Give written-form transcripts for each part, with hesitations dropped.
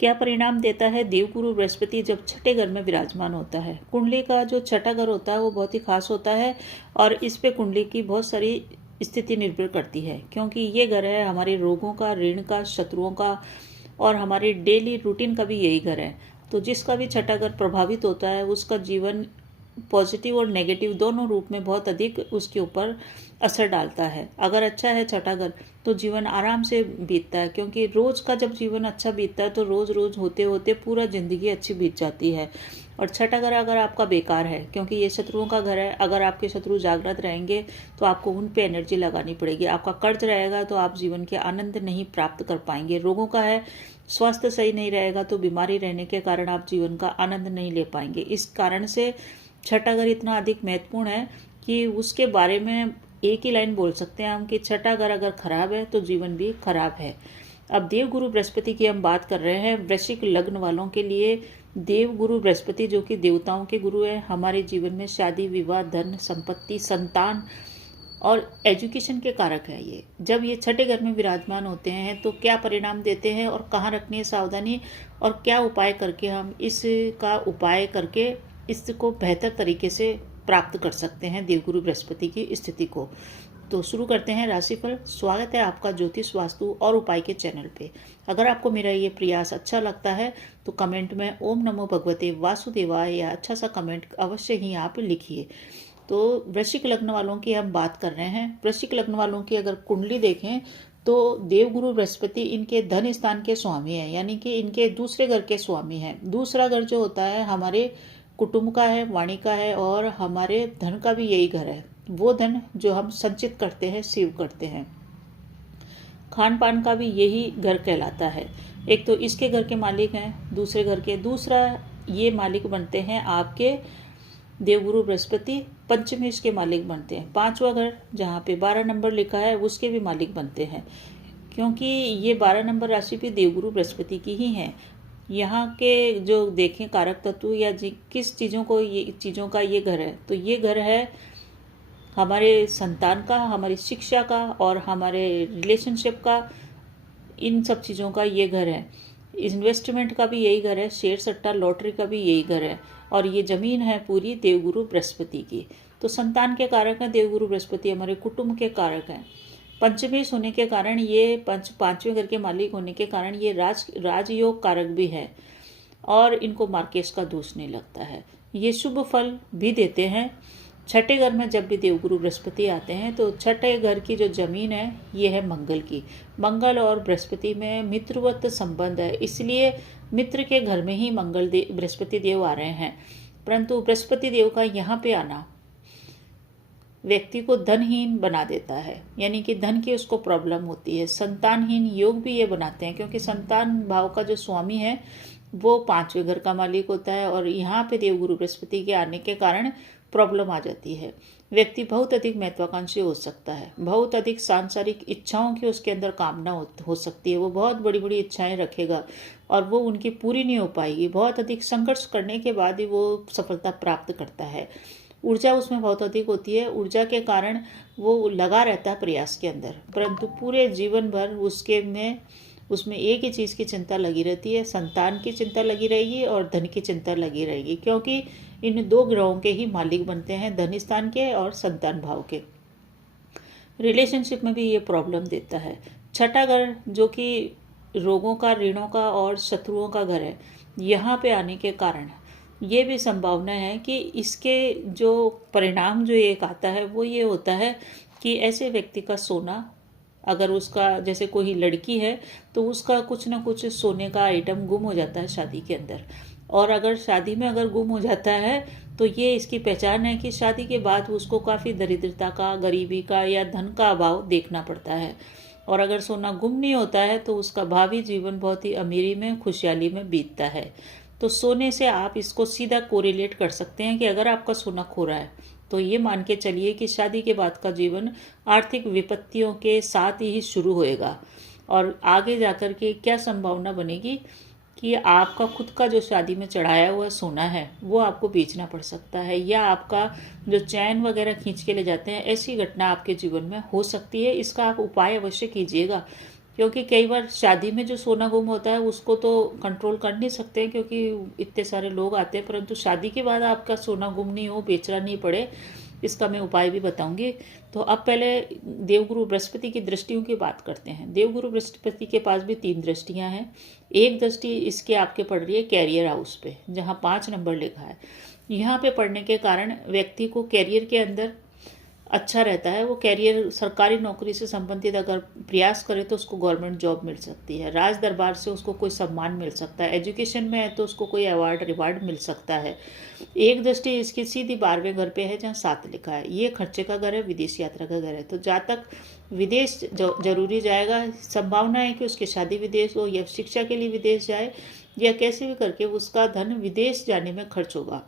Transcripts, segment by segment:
क्या परिणाम देता है देवगुरु बृहस्पति जब छठे घर में विराजमान होता है। कुंडली का जो छठा घर होता है वो बहुत ही खास होता है और इस पे कुंडली की बहुत सारी स्थिति निर्भर करती है, क्योंकि ये घर है हमारे रोगों का, ऋण का, शत्रुओं का और हमारे डेली रूटीन का भी यही घर है। तो जिसका भी छठा घर प्रभावित होता है उसका जीवन पॉजिटिव और नेगेटिव दोनों रूप में बहुत अधिक उसके ऊपर असर डालता है। अगर अच्छा है छठा घर तो जीवन आराम से बीतता है, क्योंकि रोज़ का जब जीवन अच्छा बीतता है तो रोज़ रोज़ होते होते पूरा ज़िंदगी अच्छी बीत जाती है। और छठा घर अगर आपका बेकार है, क्योंकि ये शत्रुओं का घर है, अगर आपके शत्रु जागृत रहेंगे तो आपको उन पे एनर्जी लगानी पड़ेगी। आपका कर्ज रहेगा तो आप जीवन के आनंद नहीं प्राप्त कर पाएंगे। रोगों का है, स्वास्थ्य सही नहीं रहेगा तो बीमारी रहने के कारण आप जीवन का आनंद नहीं ले पाएंगे। इस कारण से छठा घर इतना अधिक महत्वपूर्ण है कि उसके बारे में एक ही लाइन बोल सकते हैं हम कि छठा घर अगर खराब है तो जीवन भी खराब है। अब देवगुरु बृहस्पति की हम बात कर रहे हैं। वृश्चिक लग्न वालों के लिए देवगुरु बृहस्पति जो कि देवताओं के गुरु है, हमारे जीवन में शादी, विवाह, धन, संपत्ति, संतान और एजुकेशन के कारक है। ये जब ये छठे घर में विराजमान होते हैं तो क्या परिणाम देते हैं और कहाँ रखनी है सावधानी और क्या उपाय करके हम इसका उपाय करके इसको बेहतर तरीके से प्राप्त कर सकते हैं देवगुरु बृहस्पति की स्थिति को। तो शुरू करते हैं राशिफल। स्वागत है आपका ज्योतिष, वास्तु और उपाय के चैनल पे। अगर आपको मेरा ये प्रयास अच्छा लगता है तो कमेंट में ओम नमो भगवते वासुदेवाय या अच्छा सा कमेंट अवश्य ही आप लिखिए। तो वृश्चिक लग्न वालों की हम बात कर रहे हैं। वृश्चिक लग्न वालों की अगर कुंडली देखें तो देवगुरु बृहस्पति इनके धन स्थान के स्वामी हैं, यानी कि इनके दूसरे घर के स्वामी हैं। दूसरा घर जो होता है हमारे कुटुंब का है, वाणी का है और हमारे धन का भी यही घर है। वो धन जो हम संचित करते हैं, सेव करते हैं। खान पान का भी यही घर कहलाता है। एक तो इसके घर के मालिक हैं, दूसरे घर के दूसरा ये मालिक बनते हैं आपके देवगुरु बृहस्पति। पंचमी इसके मालिक बनते हैं। पांचवा घर जहाँ पे 12 नंबर लिखा है उसके भी मालिक बनते हैं, क्योंकि ये 12 नंबर राशि भी देवगुरु बृहस्पति की ही है। यहाँ के जो देखें कारक तत्व या किस चीज़ों का ये घर है, तो ये घर है हमारे संतान का, हमारी शिक्षा का और हमारे रिलेशनशिप का, इन सब चीज़ों का ये घर है। इन्वेस्टमेंट का भी यही घर है, शेयर सट्टा लॉटरी का भी यही घर है और ये जमीन है पूरी देवगुरु बृहस्पति की। तो संतान के कारक हैं देवगुरु बृहस्पति, हमारे कुटुंब के कारक हैं। पंचमेश होने के कारण ये पांचवें घर के मालिक होने के कारण ये राजयोग कारक भी है और इनको मार्केश का दोष नहीं लगता है। ये शुभ फल भी देते हैं। छठे घर में जब भी देवगुरु बृहस्पति आते हैं तो छठे घर की जो जमीन है ये है मंगल की। मंगल और बृहस्पति में मित्रवत संबंध है, इसलिए मित्र के घर में ही बृहस्पति देव आ रहे हैं। परंतु बृहस्पति देव का यहाँ पे आना व्यक्ति को धनहीन बना देता है, यानी कि धन की उसको प्रॉब्लम होती है। संतानहीन योग भी ये बनाते हैं, क्योंकि संतान भाव का जो स्वामी है वो पांचवें घर का मालिक होता है और यहाँ पे देवगुरु बृहस्पति के आने के कारण प्रॉब्लम आ जाती है। व्यक्ति बहुत अधिक महत्वाकांक्षी हो सकता है, बहुत अधिक सांसारिक इच्छाओं की उसके अंदर कामना हो सकती है। वो बहुत बड़ी बड़ी इच्छाएं रखेगा और वो उनकी पूरी नहीं हो पाएगी। बहुत अधिक संघर्ष करने के बाद ही वो सफलता प्राप्त करता है। ऊर्जा उसमें बहुत अधिक होती है, ऊर्जा के कारण वो लगा रहता है प्रयास के अंदर, परंतु पूरे जीवन भर उसमें एक ही चीज़ की चिंता लगी रहती है, संतान की चिंता लगी रहेगी और धन की चिंता लगी रहेगी, क्योंकि इन दो ग्रहों के ही मालिक बनते हैं, धन स्थान के और संतान भाव के। रिलेशनशिप में भी ये प्रॉब्लम देता है। छठा घर जो कि रोगों का, ऋणों का और शत्रुओं का घर है, यहाँ पे आने के कारण ये भी संभावना है कि इसके जो परिणाम जो एक आता है वो ये होता है कि ऐसे व्यक्ति का सोना, अगर उसका जैसे कोई लड़की है तो उसका कुछ ना कुछ सोने का आइटम गुम हो जाता है शादी के अंदर, और अगर शादी में अगर गुम हो जाता है तो ये इसकी पहचान है कि शादी के बाद उसको काफ़ी दरिद्रता का, गरीबी का या धन का अभाव देखना पड़ता है। और अगर सोना गुम नहीं होता है तो उसका भावी जीवन बहुत ही अमीरी में, खुशहाली में बीतता है। तो सोने से आप इसको सीधा कोरिलेट कर सकते हैं कि अगर आपका सोना खो रहा है तो ये मान के चलिए कि शादी के बाद का जीवन आर्थिक विपत्तियों के साथ ही शुरू होएगा और आगे जाकर के क्या संभावना बनेगी कि आपका खुद का जो शादी में चढ़ाया हुआ सोना है वो आपको बेचना पड़ सकता है, या आपका जो चैन वगैरह खींच के ले जाते हैं, ऐसी घटना आपके जीवन में हो सकती है। इसका आप उपाय अवश्य कीजिएगा। क्योंकि कई बार शादी में जो सोना गुम होता है उसको तो कंट्रोल कर नहीं सकते हैं, क्योंकि इतने सारे लोग आते हैं, परंतु शादी के बाद आपका सोना गुम नहीं हो, बेचना नहीं पड़े, इसका मैं उपाय भी बताऊंगी। तो अब पहले देवगुरु बृहस्पति की दृष्टियों की बात करते हैं। देवगुरु बृहस्पति के पास भी 3 दृष्टियां हैं। एक दृष्टि इसके आपके पड़ रही है कैरियर हाउस पे, जहाँ 5 नंबर लिखा है। यहाँ पे पढ़ने के कारण व्यक्ति को कैरियर के अंदर अच्छा रहता है। वो कैरियर सरकारी नौकरी से संबंधित अगर प्रयास करे तो उसको गवर्नमेंट जॉब मिल सकती है, राज दरबार से उसको कोई सम्मान मिल सकता है, एजुकेशन में है तो उसको कोई अवार्ड रिवार्ड मिल सकता है। एक दृष्टि इसकी सीधी 12वें घर पे है, जहाँ 7 लिखा है। ये खर्चे का घर है, विदेश यात्रा का घर है। तो जहाँ तक विदेश जरूरी जाएगा, संभावना है कि उसकी शादी विदेश हो या शिक्षा के लिए विदेश जाए, या कैसे भी करके उसका धन विदेश जाने में खर्च होगा,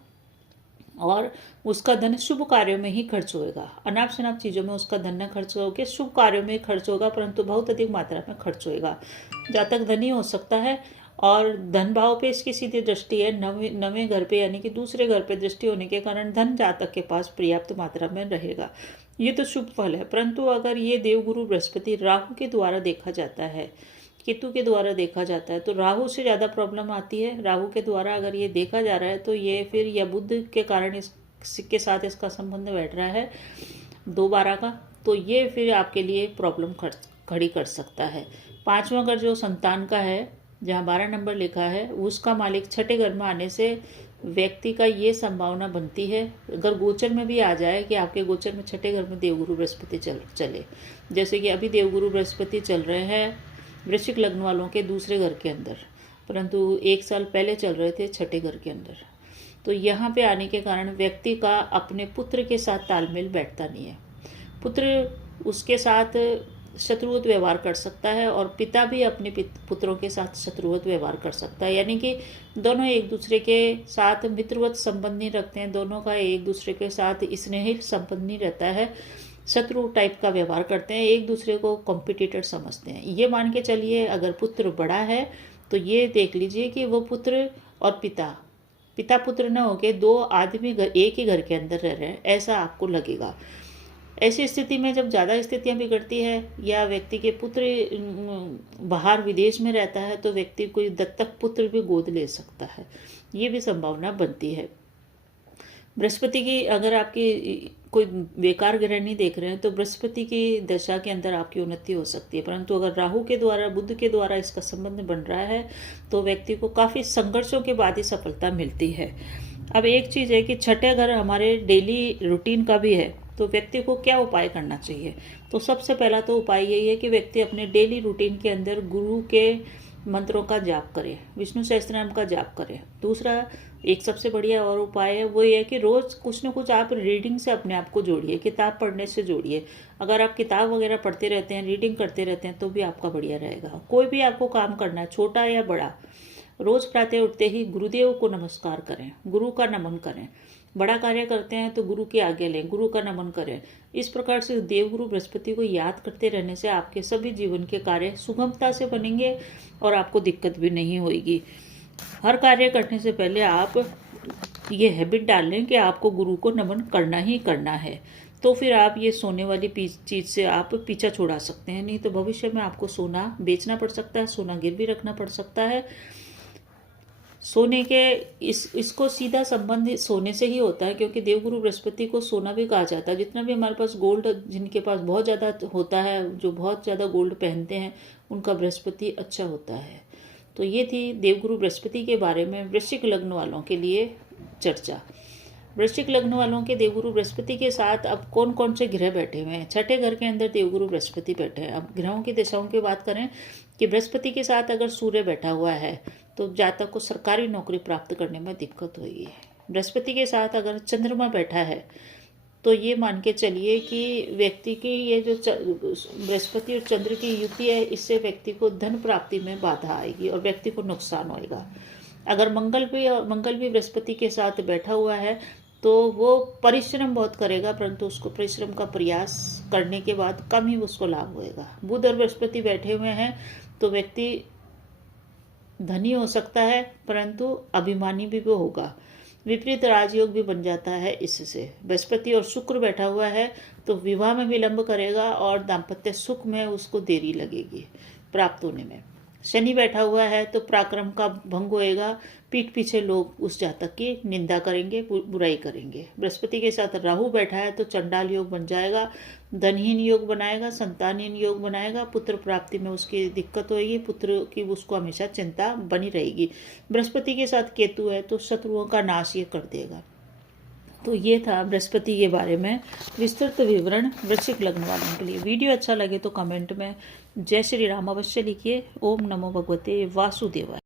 और उसका धन शुभ कार्यों में ही खर्च होएगा। अनाप शनाप चीज़ों में उसका धन न खर्च होकर शुभ कार्यों में खर्च होगा, परंतु बहुत अधिक मात्रा में खर्च होएगा। जातक धनी हो सकता है। और धन भाव पे इसकी सीधी दृष्टि है, नवें घर पे, यानी कि दूसरे घर पे दृष्टि होने के कारण धन जातक के पास पर्याप्त मात्रा में रहेगा। ये तो शुभ फल है। परंतु अगर ये देवगुरु बृहस्पति राहु के द्वारा देखा जाता है, केतु के द्वारा देखा जाता है, तो राहु से ज़्यादा प्रॉब्लम आती है। राहु के द्वारा अगर ये देखा जा रहा है तो ये फिर, या बुध के कारण इसके साथ इसका संबंध बैठ रहा है 2/12 का, तो ये फिर आपके लिए प्रॉब्लम खड़ी कर सकता है। 5वां घर जो संतान का है, जहाँ 12 नंबर लिखा है, उसका मालिक 6ठे घर में आने से व्यक्ति का ये संभावना बनती है, अगर गोचर में भी आ जाए कि आपके गोचर में 6ठे घर में देवगुरु बृहस्पति चले, जैसे कि अभी देवगुरु बृहस्पति चल रहे हैं वृश्चिक लग्न वालों के दूसरे घर के अंदर, परंतु 1 साल पहले चल रहे थे 6ठे घर के अंदर। तो यहाँ पे आने के कारण व्यक्ति का अपने पुत्र के साथ तालमेल बैठता नहीं है। पुत्र उसके साथ शत्रुवत व्यवहार कर सकता है, और पिता भी अपने पुत्रों के साथ शत्रुवत व्यवहार कर सकता है, यानी कि दोनों एक दूसरे के साथ मित्रवत संबंध नहीं रखते हैं, दोनों का एक दूसरे के साथ स्नेही संबंध नहीं रहता है, शत्रु टाइप का व्यवहार करते हैं, एक दूसरे को कॉम्पिटिटर समझते हैं। ये मान के चलिए अगर पुत्र बड़ा है तो ये देख लीजिए कि वो पुत्र और पिता पुत्र न होके 2 आदमी एक ही घर के अंदर रह रहे हैं, ऐसा आपको लगेगा। ऐसी स्थिति में जब ज़्यादा स्थितियां बिगड़ती है, या व्यक्ति के पुत्र बाहर विदेश में रहता है, तो व्यक्ति कोई दत्तक पुत्र भी गोद ले सकता है, ये भी संभावना बनती है। बृहस्पति की अगर आपकी कोई बेकार ग्रह नहीं देख रहे हैं तो बृहस्पति की दशा के अंदर आपकी उन्नति हो सकती है, परंतु अगर राहु के द्वारा, बुध के द्वारा इसका संबंध बन रहा है तो व्यक्ति को काफ़ी संघर्षों के बाद ही सफलता मिलती है। अब एक चीज़ है कि 6ठे घर हमारे डेली रूटीन का भी है, तो व्यक्ति को क्या उपाय करना चाहिए। तो सबसे पहला तो उपाय यही है कि व्यक्ति अपने डेली रूटीन के अंदर गुरु के मंत्रों का जाप करें, विष्णु सहस्त्रनाम का जाप करें। दूसरा एक सबसे बढ़िया और उपाय है वो ये है कि रोज़ कुछ न कुछ आप रीडिंग से अपने आप को जोड़िए, किताब पढ़ने से जोड़िए। अगर आप किताब वगैरह पढ़ते रहते हैं, रीडिंग करते रहते हैं, तो भी आपका बढ़िया रहेगा। कोई भी आपको काम करना है, छोटा या बड़ा, रोज़ प्रातः उठते ही गुरुदेव को नमस्कार करें, गुरु का नमन करें। बड़ा कार्य करते हैं तो गुरु की आज्ञा लें, गुरु का नमन करें। इस प्रकार से देवगुरु बृहस्पति को याद करते रहने से आपके सभी जीवन के कार्य सुगमता से बनेंगे और आपको दिक्कत भी नहीं होगी। हर कार्य करने से पहले आप ये हैबिट डाल लें कि आपको गुरु को नमन करना ही करना है, तो फिर आप ये सोने वाली चीज़ से आप पीछा छुड़ा सकते हैं। नहीं तो भविष्य में आपको सोना बेचना पड़ सकता है, सोना गिरवी रखना पड़ सकता है। सोने के इसको सीधा संबंध सोने से ही होता है, क्योंकि देवगुरु बृहस्पति को सोना भी कहा जाता है। जितना भी हमारे पास गोल्ड, जिनके पास बहुत ज़्यादा होता है, जो बहुत ज़्यादा गोल्ड पहनते हैं, उनका बृहस्पति अच्छा होता है। तो ये थी देवगुरु बृहस्पति के बारे में वृश्चिक लग्न वालों के लिए चर्चा। वृश्चिक लग्न वालों के देवगुरु बृहस्पति के साथ अब कौन कौन से ग्रह बैठे हुए हैं। 6ठे घर के अंदर देवगुरु बृहस्पति बैठे हैं। अब ग्रहों की दिशाओं की बात करें कि बृहस्पति के साथ अगर सूर्य बैठा हुआ है तो जातक को सरकारी नौकरी प्राप्त करने में दिक्कत होगी। बृहस्पति के साथ अगर चंद्रमा बैठा है तो ये मान के चलिए कि व्यक्ति की ये जो बृहस्पति और चंद्र की युति है, इससे व्यक्ति को धन प्राप्ति में बाधा आएगी और व्यक्ति को नुकसान होएगा। अगर मंगल भी बृहस्पति के साथ बैठा हुआ है तो वो परिश्रम बहुत करेगा, परंतु उसको परिश्रम का प्रयास करने के बाद कम ही उसको लाभ होएगा। बुध और बृहस्पति बैठे हुए हैं तो व्यक्ति धनी हो सकता है, परंतु अभिमानी भी वो होगा। विपरीत राजयोग भी बन जाता है इससे। बृहस्पति और शुक्र बैठा हुआ है तो विवाह में विलंब करेगा और दाम्पत्य सुख में उसको देरी लगेगी। प्राप्त होने में। शनि बैठा हुआ है तो पराक्रम का भंग होएगा, पीठ पीछे लोग उस जातक की निंदा करेंगे, बुराई करेंगे। बृहस्पति के साथ राहु बैठा है तो चंडाल योग बन जाएगा, धनहीन योग बनाएगा, संतानहीन योग बनाएगा, पुत्र प्राप्ति में उसकी दिक्कत होगी, पुत्र की उसको हमेशा चिंता बनी रहेगी। बृहस्पति के साथ केतु है तो शत्रुओं का नाश ये कर देगा। तो ये था बृहस्पति के बारे में विस्तृत विवरण वृश्चिक लग्न वालों के लिए। वीडियो अच्छा लगे तो कमेंट में जय श्री राम अवश्य लिखिए। ओम नमो भगवते वासुदेवाय।